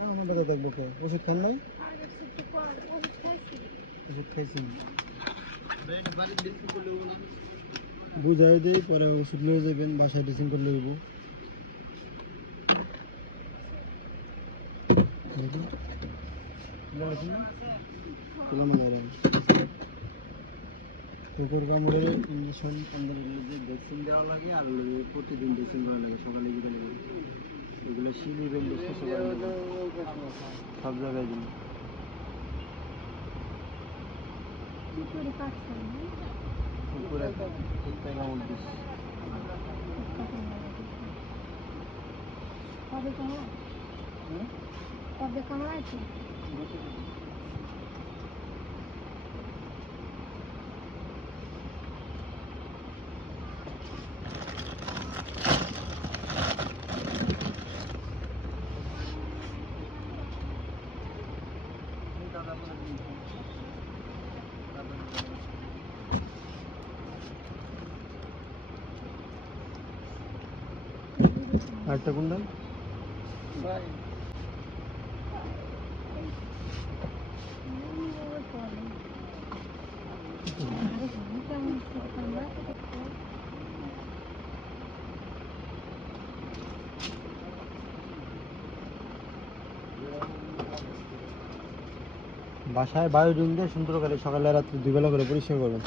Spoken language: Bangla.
আমার কথা দেখবো কে? ওষুধ খান নাই? ওষুধ খাইছি বুঝাই দিই, পরে ওষুধ নিয়ে যাবেন, বাসায় ড্রেসিং করে লইব। কুকুর কামড়ের ইঞ্জেকশন 15 ভ্যাকসিন দেওয়া লাগে, আর প্রতিদিন ভ্যাকসিন করা লাগে সকালে বিকালে করে। এগুলো শিলিবেন সব জায়গায় দিন। কুকুরে কুত্তায় কামড় দিস। কবে কামড় আছে? আরেকটা কোনটা? বাসায় বায়োডিন দিয়ে সুন্দর করে সকালে রাত্রে 2 বেলা করে পরিষ্কার করবেন।